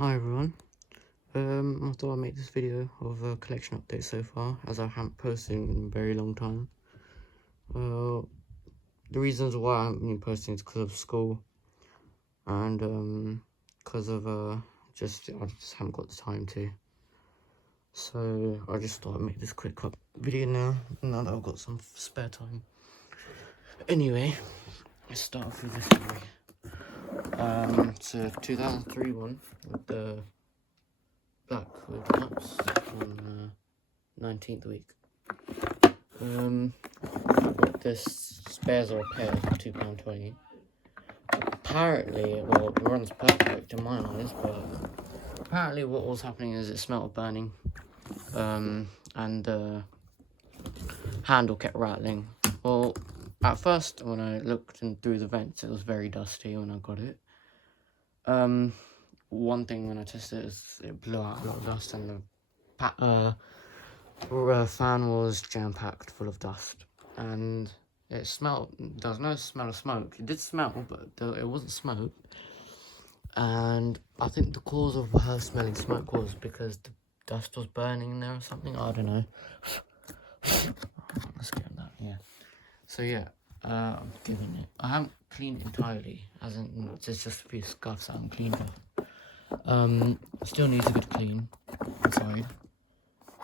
Hi everyone. I thought I'd make this video of a collection update so far, as I haven't posted in a very long time. The reasons why I haven't been posting is because of school, and because of I just haven't got the time to. So I just thought I'd make this quick video now that I've got some spare time. Anyway, let's start off with this story. It's a 2003 one with the black with nuts on 19th week. Got this spares or repair for £2.20. Apparently, well, it runs perfect in my eyes, but apparently what was happening is it smelled of burning, and the handle kept rattling. Well, at first when I looked through the vents, it was very dusty when I got it. One thing when I tested it is it blew out a lot of dust, and the fan was jam-packed full of dust, and it smelled. There was no smell of smoke. It did smell, but it wasn't smoke. And I think the cause of her smelling smoke was because the dust was burning in there or something. I don't know. Let's get on that. Yeah. So yeah, I'm giving it. I haven't cleaned it entirely, as in there's just a few scuffs I haven't cleaned off. Still needs a good clean inside.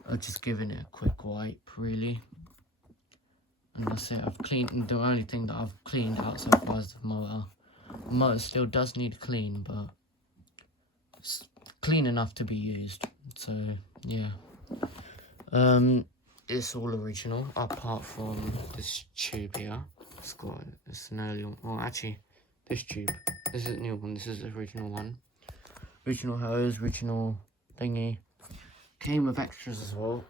I've just given it a quick wipe, really. And that's it. I've cleaned. The only thing that I've cleaned out so far is the motor. The motor still does need a clean, but it's clean enough to be used. So yeah. It's all original apart from this tube here. It's an early one. Well, actually, this tube. This is a new one. This is the original one. Original hose. Original thingy. Came with extras as well.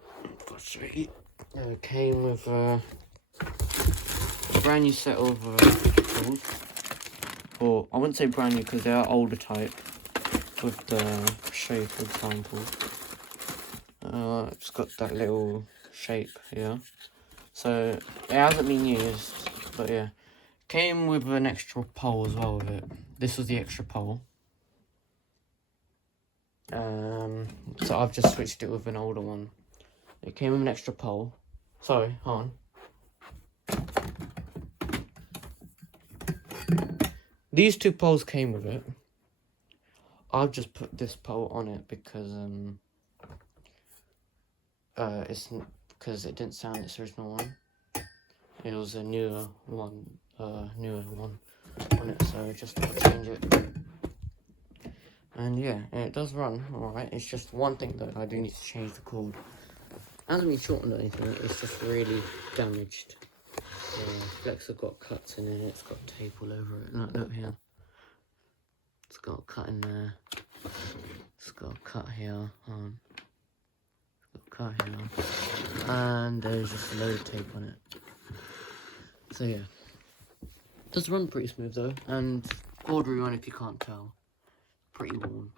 Came with a brand new set of tools. Or I wouldn't say brand new because they are older type. With the shape of the sign tool. It's got that little shape here. So it hasn't been used, but yeah. Came with an extra pole as well with it. This was the extra pole. So I've just switched it with an older one. It came with an extra pole. Sorry, hold on. These two poles came with it. I've just put this pole on it because it didn't sound its original one. It was a newer one on it, so just to change it. And yeah, it does run alright. It's just one thing that I do need to change the cord. It hasn't been shortened or anything, it's just really damaged. Flex have got cuts in it, it's got tape all over it. Look here. It's got a cut in there. It's got a cut here. It's got a cut here. And there's just a load of tape on it. So yeah. It does run pretty smooth though, and corduroy one if you can't tell. Pretty worn.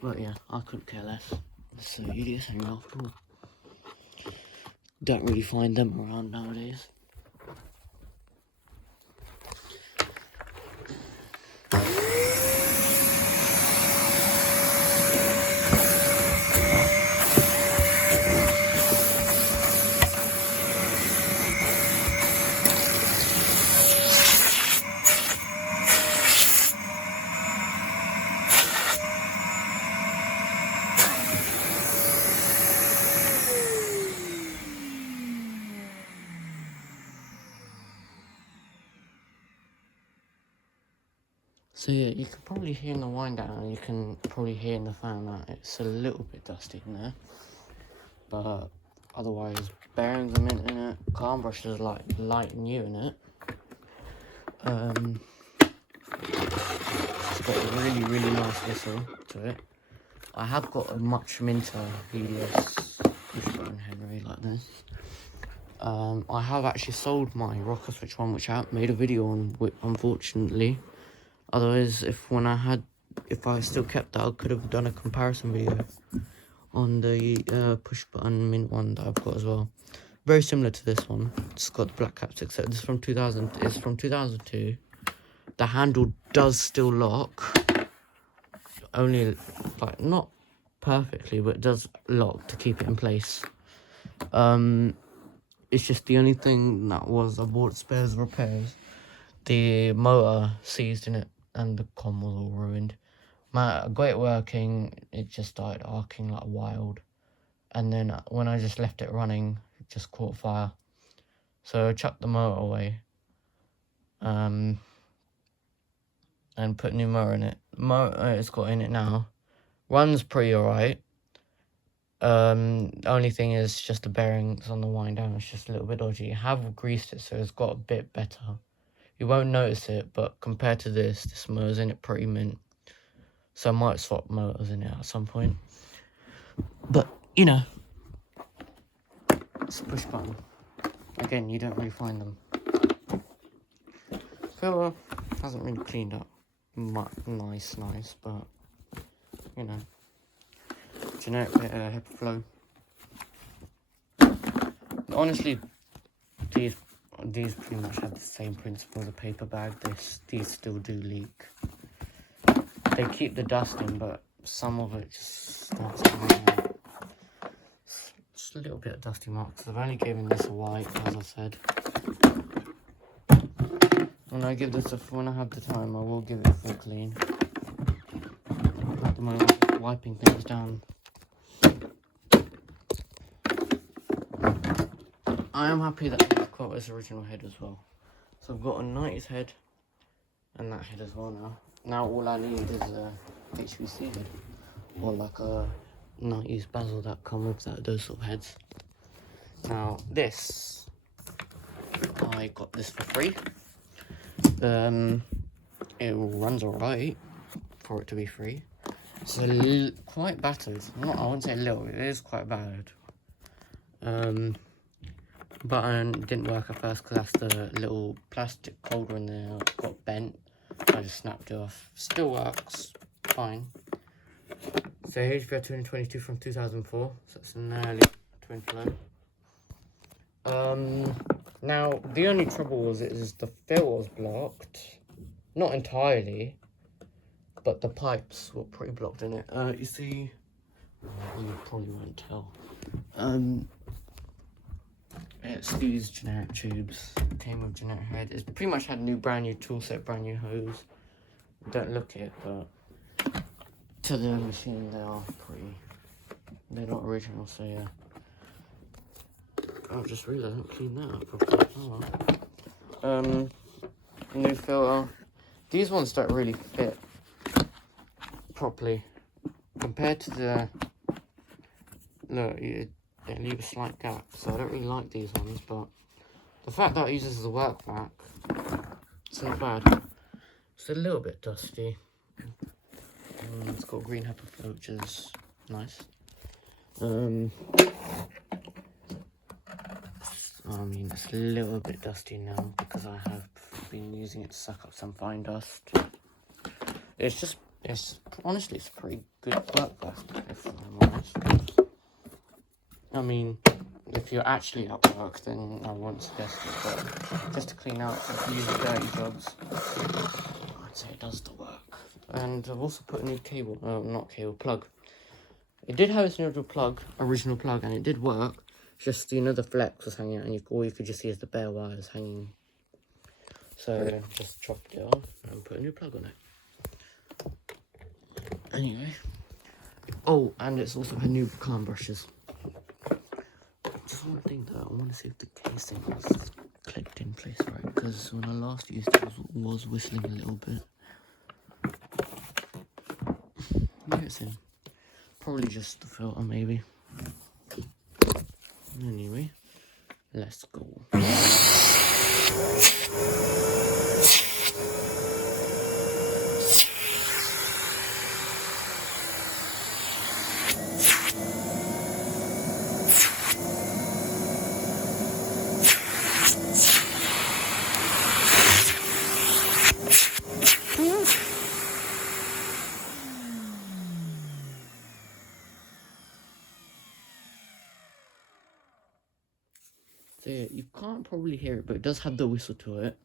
But yeah, I couldn't care less. It's so hideous and after all. Don't really find them around nowadays. So yeah, you can probably hear in the wind down, and you can probably hear in the fan that it's a little bit dusty in there. But otherwise, bearings are mint in it, car brush is like light new in it. It's got a really nice whistle to it. I have got a much minter VDS push button Henry like this. I have actually sold my rocker switch one, which I haven't made a video on, unfortunately. Otherwise, if I still kept that, I could have done a comparison video on the push button mint one that I've got as well. Very similar to this one. It's got the black caps, except this is from 2000. It's from 2002. The handle does still lock. only, like, not perfectly, but it does lock to keep it in place. It's just the only thing that was I bought spares repairs. The motor seized in it and the comm was all ruined. I got it working, it just started arcing like wild. And then when I just left it running, it just caught fire. So I chucked the motor away. And put a new motor in it. The motor it's got in it now runs pretty alright. Only thing is just the bearings on the wind down. It's just a little bit dodgy. I have greased it, so it's got a bit better. You won't notice it, but compared to this motor's in it pretty mint. So I might swap motors in it at some point. But, you know, it's a push button. Again, you don't really find them. Filter hasn't really cleaned up nice, but, you know, generic HEPA flow. Honestly, these pretty much have the same principle as a paper bag. These still do leak. They keep the dust in, but some of it just starts coming out. Just a little bit of dusty marks. I've only given this a wipe, as I said. When I have the time, I will give it a full clean. At the moment, wiping things down. I am happy that it's got its original head as well. So I've got a 90s head and that head as well now. Now all I need is a HVC head or like a 90s bezel that come with those sort of heads. Now this, I got this for free. It runs alright for it to be free. It's quite battered. I wouldn't say a little, it is quite bad. Button didn't work at first because that's the little plastic holder in there got bent. I just snapped it off. Still works fine. So hvr200s from 2004, so it's an early twin flow. Now the only trouble is the fill was blocked, not entirely, but the pipes were pretty blocked in it. You see, you probably won't tell. It's these generic tubes. It came with generic head. It's pretty much had brand new tool set, brand new hose. Don't look it, but to the machine they're not original, so yeah. I've just realised I haven't cleaned that up properly. Oh well. New filter. These ones don't really fit properly compared to the look. They leave a slight gap, so I don't really like these ones, but the fact that it uses the work vac, it's not bad. It's a little bit dusty. It's got green HEPA flow, which is nice. I mean, it's a little bit dusty now because I have been using it to suck up some fine dust. Honestly, it's pretty good work vac, if I'm honest. I mean, if you're actually at work, then I won't suggest it, but just to clean out a few dirty jobs, I'd say it does the work. And I've also put a new plug. It did have its original plug, and it did work. Just, the flex was hanging out, and all you could just see is the bare wires hanging. So, just chopped it off and put a new plug on it. Anyway. Oh, and it's also had new clamp brushes. Just one thing though, I want to see if the casing was clicked in place right, because when I last used it, it was whistling a little bit. Yeah, it's in. Probably just the filter, maybe. Anyway, let's go. So yeah, you can't probably hear it, but it does have the whistle to it.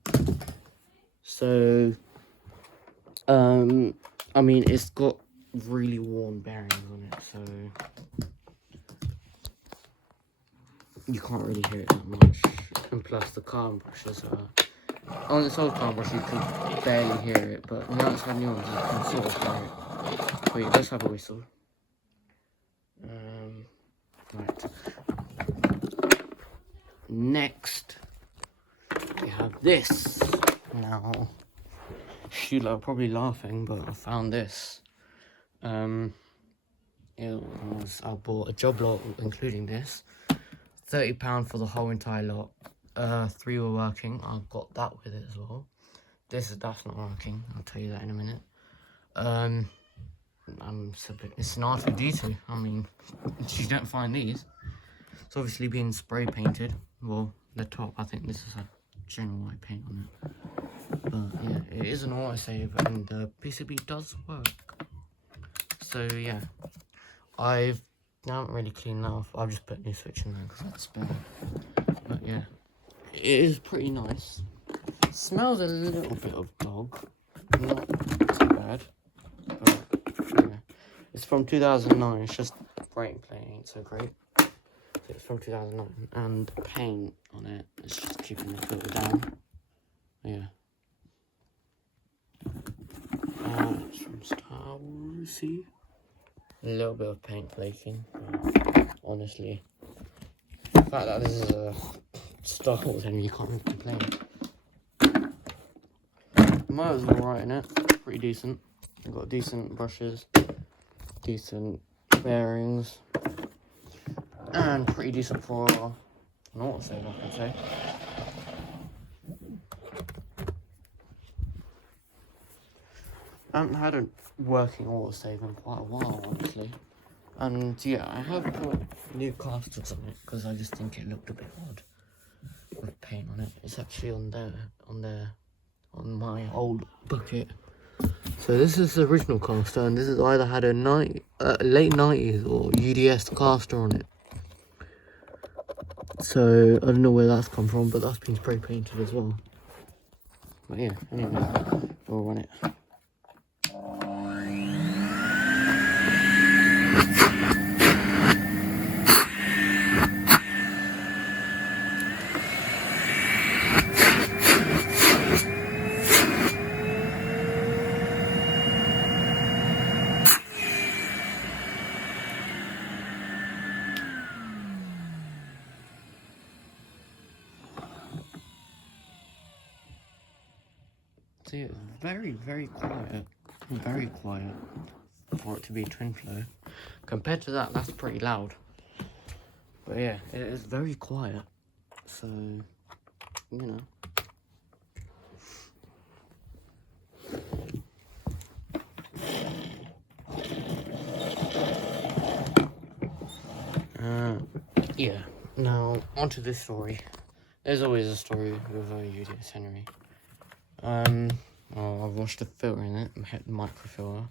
So, I mean, it's got really worn bearings on it, so you can't really hear it that much. And plus the car brushes are on its old car brush you can barely hear it, but now it's had new ones you can sort of hear it. But it does have a whistle. Right. Next we have this. Now you're probably laughing, but I found this. I bought a job lot including this. £30 for the whole entire lot. 3 were working. I've got that with it as well. That's not working. I'll tell you that in a minute. It's an R2D2. I mean, you don't find these. It's obviously been spray painted. Well, the top, I think this is a general white paint on it. But yeah, it is an autosave and the PCB does work. So yeah, I haven't really cleaned that off. I've just put a new switch in there because that's spare. But yeah, it is pretty nice. It smells a little bit of dog, not too bad. But yeah, it's from 2009. It's just brake plate ain't so great. So it's from 2009, and paint on it. It's just keeping the filter down. Yeah. It's from Star Wars. See. A little bit of paint flaking, but honestly, the fact that this is a Star Wars and you can't complain. The motor's alright in it, pretty decent. I've got decent brushes, decent bearings, and pretty decent for an autosave, I can say. I haven't had a working autosave in quite a while, honestly. And yeah, I have put new casters on it because I just think it looked a bit odd with paint on it. It's actually on my old bucket. So this is the original caster, and this has either had a late 90s or UDS caster on it. So I don't know where that's come from, but that's been spray painted as well. But yeah, anyway, we'll run it. So yeah, very, very quiet for it to be twin flow. Compared to that, that's pretty loud. But yeah, it is very quiet. So, you know. Yeah, now onto this story. There's always a story with UDS Henry. I've washed the filter in it, the microfilter.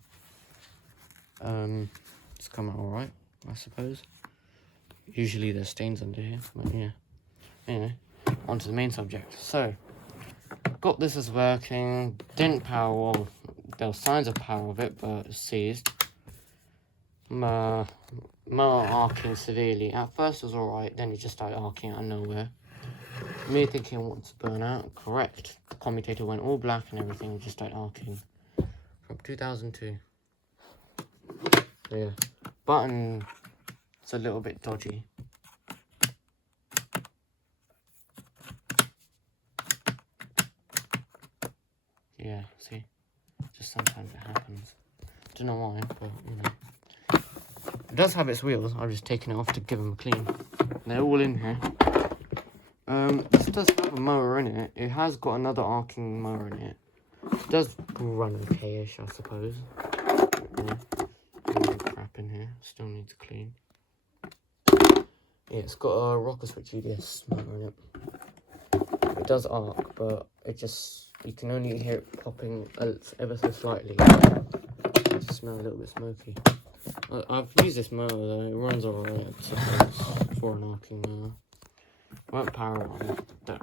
It's come out alright, I suppose. Usually there's stains under here, but yeah. Anyway, onto the main subject. So, got this as working, didn't power, well, there were signs of power of it, but it's seized. Motor arcing severely. At first it was alright, then it just started arcing out of nowhere. Me thinking it wants to burn out, correct. The commutator went all black and everything just started arcing. From 2002. So yeah, button, it's a little bit dodgy. Yeah, see, just sometimes it happens. Don't know why, but you know. It does have its wheels. I've just taken it off to give them a clean. They're all in here. This does have a motor in it. It has got another arcing motor in it. It does run okay-ish, I suppose. Yeah. Crap in here. Still needs a clean. Yeah, it's got a rocker switch UDS motor in it. It does arc, but it just, you can only hear it popping ever so slightly. It just smells a little bit smoky. I've used this motor though. It runs alright, I suppose, for an arcing motor. Won't power on that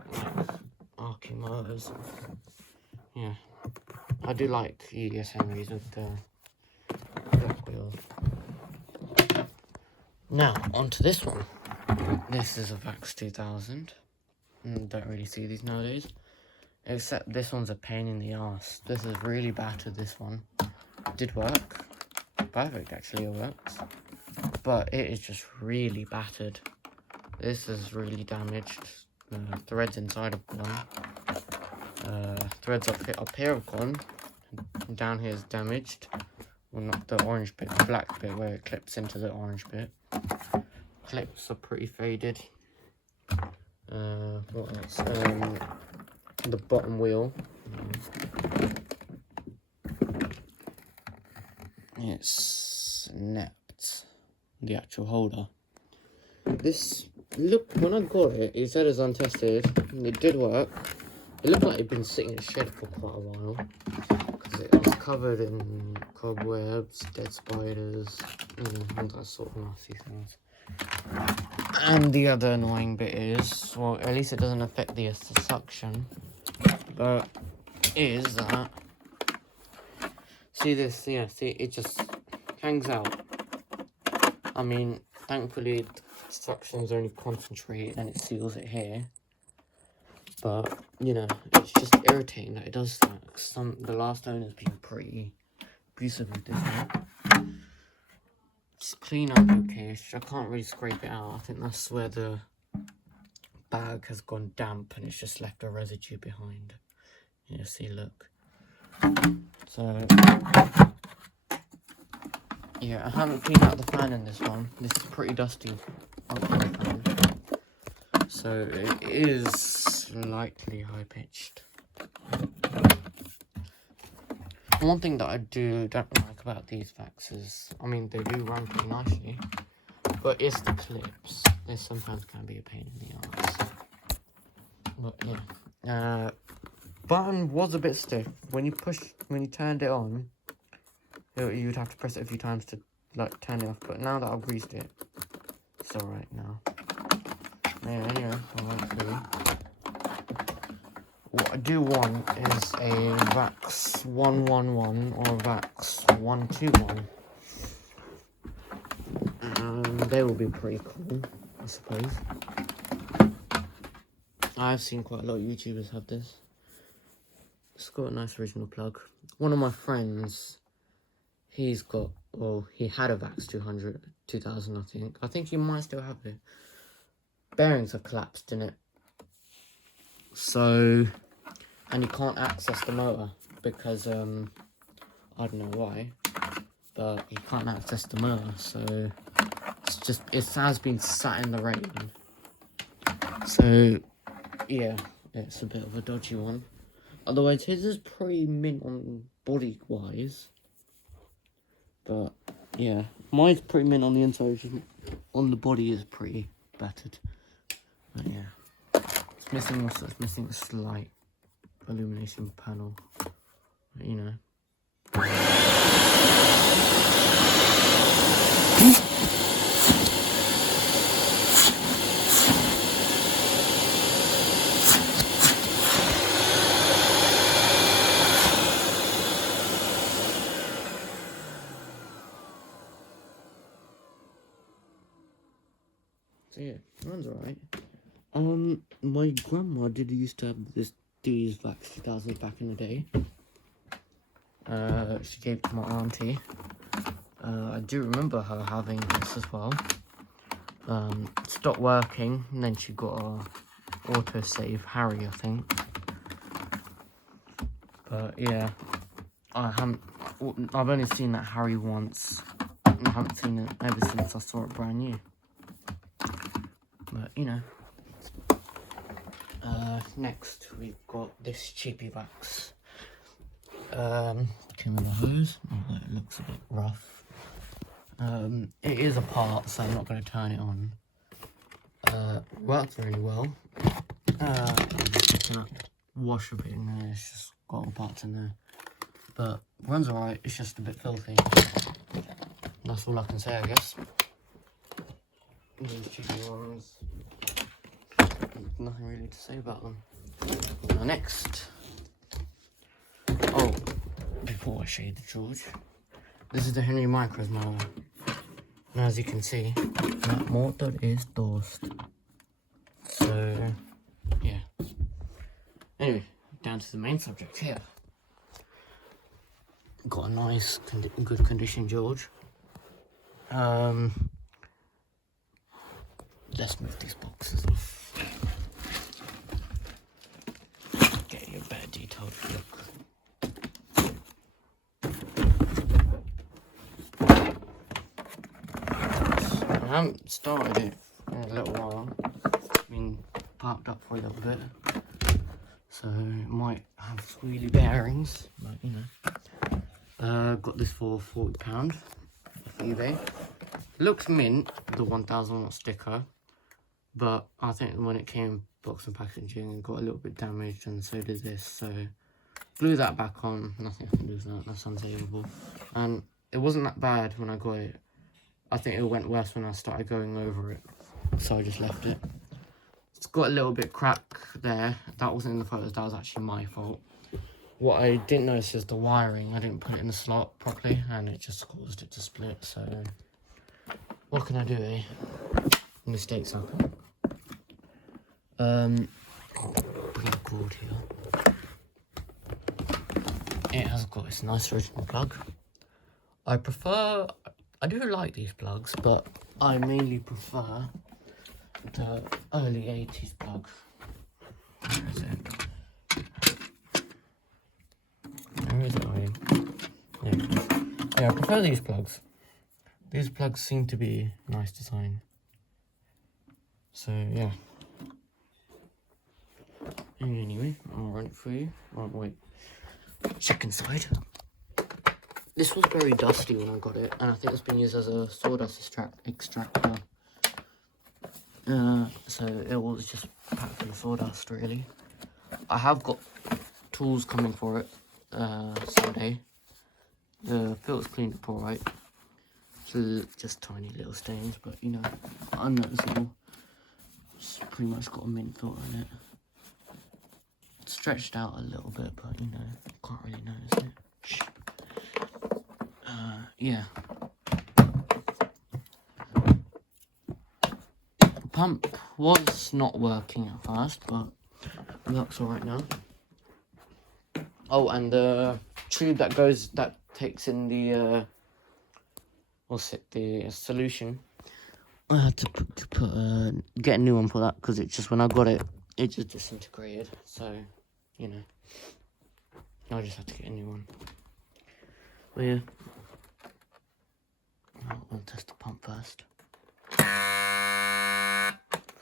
arcing motors. Yeah, I do like UDS Henrys with the black wheels. Now, onto this one. This is a Vax 2000. Don't really see these nowadays. Except this one's a pain in the ass. This is really battered, this one. Did work. Perfect, actually, it works. But it is just really battered. This is really damaged. Threads inside have gone. Threads up here have gone. And down here is damaged. Well, not the orange bit, the black bit where it clips into the orange bit. Clips are pretty faded. What else? The bottom wheel. It's snapped. The actual holder. This, look, when I got it, it said it's untested. It did work. It looked like it'd been sitting in a shed for quite a while. Because it was covered in cobwebs, dead spiders, and that sort of nasty things. And the other annoying bit is, well, at least it doesn't affect the suction, but is that, see this, yeah, see, it just hangs out. I mean, thankfully the suction's only concentrated and it seals it here, but, you know, it's just irritating that it does that, because the last owner's been pretty abusive with this one. Just clean up okay. I can't really scrape it out. I think that's where the bag has gone damp and it's just left a residue behind. Yeah, see, look. So, yeah, I haven't cleaned out the fan in this one. This is pretty dusty. So, it is slightly high pitched. One thing that I don't like about these Vax is, I mean, they do run pretty nicely, but it's the clips. They sometimes can be a pain in the ass. But yeah, button was a bit stiff. When you turned it on, you'd have to press it a few times to like turn it off. But now that I've greased it, it's alright now. Yeah, anyway, I went through. What I do want is a Vax 111 or a Vax 121. They will be pretty cool, I suppose. I've seen quite a lot of YouTubers have this. It's got a nice original plug. One of my friends, he's got, well, he had a Vax 2000, I think. I think he might still have it. Bearings have collapsed in it. So, and you can't access the motor because, I don't know why, but you can't access the motor, so it's just, it has been sat in the rain. So, yeah, it's a bit of a dodgy one. Otherwise, his is pretty mint on body-wise, but, yeah, mine's pretty mint on the inside, just on the body is pretty battered, but yeah. It's missing a slight illumination panel, but, you know. So yeah, runs alright. My grandma used to have these Vax 2000s back in the day. She gave it to my auntie. I do remember her having this as well. It stopped working, and then she got a autosave Harry, I think. But yeah, I've only seen that Harry once. I haven't seen it ever since I saw it brand new. But you know. Next we've got this Cheapy Vax. Came with a hose, although it looks a bit rough. It is apart, so I'm not going to turn it on. Works really well. Wash a bit in there, it's just got all parts in there. But runs alright, it's just a bit filthy. That's all I can say, I guess. These cheapy ones. Nothing really to say about them. Now next. Oh, before I show you the George, This is the Henry Micros mower. Now, as you can see, that motor is toast. So, yeah. Anyway, down to the main subject here. Got a nice, good condition George. Let's move these boxes off. Get you a better detailed look. I haven't started it in a little while. It's been parked up for a little bit. So it might have squealy bearings, but you know. Got this for £40 off eBay. Looks mint, the 1000 watt sticker, but I think when it came box and packaging, it got a little bit damaged, and so did this. So glue that back on. Nothing I can do with that. That's unsavable. And it wasn't that bad when I got it. I think it went worse when I started going over it, so I just left it. It's got a little bit crack there. That wasn't in the photos. That was actually my fault. What I didn't notice is the wiring. I didn't put it in the slot properly, and it just caused it to split. So what can I do, eh? Mistakes happen. Bring the cord here. It has got its nice original plug. I do like these plugs, but I mainly prefer the early 80s plug. Where is it? Where is it? Yeah, I prefer these plugs. These plugs seem to be nice design. So yeah. Anyway, I'll run it for you. Oh wait. Check inside. This was very dusty when I got it, and I think it's been used as a sawdust extractor. So it was just packed full of sawdust, really. I have got tools coming for it someday. The filter's cleaned up alright. Just tiny little stains, but you know, unnoticeable. It's pretty much got a mint filter in it. It's stretched out a little bit, but you know, can't really notice it. Yeah. The pump was not working at first, but it works alright now. Oh, and the tube that takes in the the solution. I had to get a new one for that, because it just, when I got it, it just disintegrated. So, you know, I just had to get a new one. But yeah, I'll test the pump first.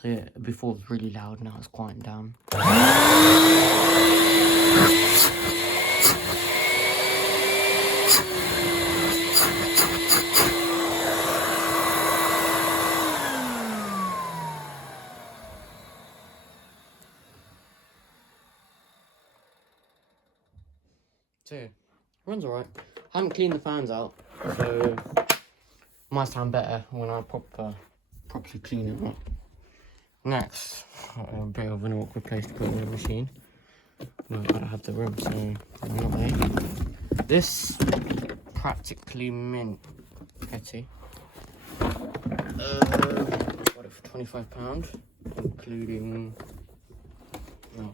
So yeah, before it was really loud, now it's quieting down. So yeah, runs alright. I haven't cleaned the fans out, so it might sound better when I properly clean it up. Next, a bit of an awkward place to put in the machine. No, I don't have the room, so I'm not there. This practically mint petty. Got it for £25, including. Oh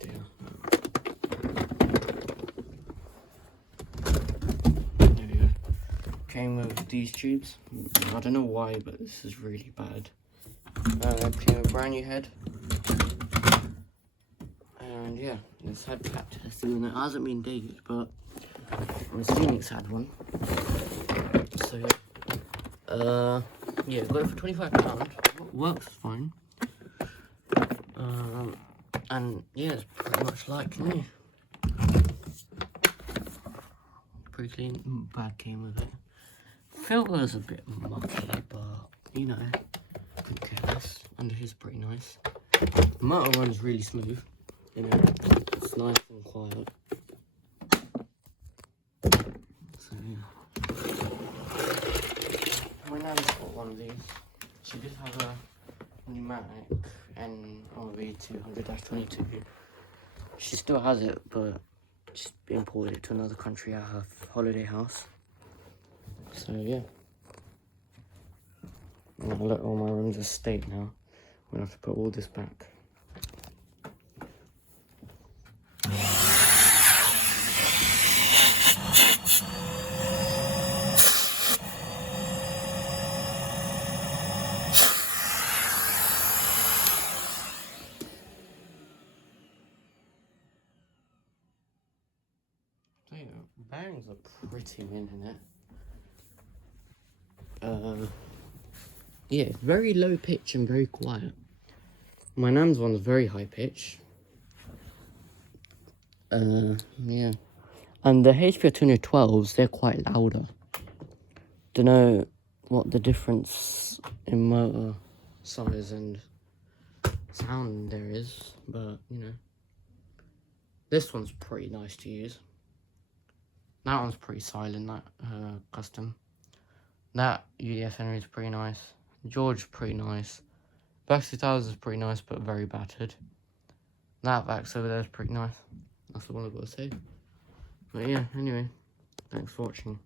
dear. There we go. Came with these tubes. I don't know why, but this is really bad. Came with a brand new head. And yeah, this head cap test, and it hasn't been dated, but I'm assuming it's had one. So yeah, got it for £25. Works fine. And yeah, it's pretty much like new. Pretty clean. Bag came with it. Filter's a bit mucky, but you know, couldn't care less. Under here's pretty nice. The motor runs really smooth. You know, it's nice and quiet. So yeah. My nan's got one of these. She did have a pneumatic and hvr200s. She still has it, but just imported it to another country at her holiday house. So yeah. I'll let all my rooms a state now. I'm gonna have to put all this back. So yeah, bangs are pretty in it. Yeah, very low pitch and very quiet. My nan's one's very high pitch. Yeah. And the hvr200s, they're quite louder. Don't know what the difference in motor size and sound there is, but you know. This one's pretty nice to use. That one's pretty silent, that custom. That UDF Henry is pretty nice. George pretty nice. Vax 2000s is pretty nice, but very battered. That Vax over there is pretty nice. That's the one I've got to say. But yeah, anyway, thanks for watching.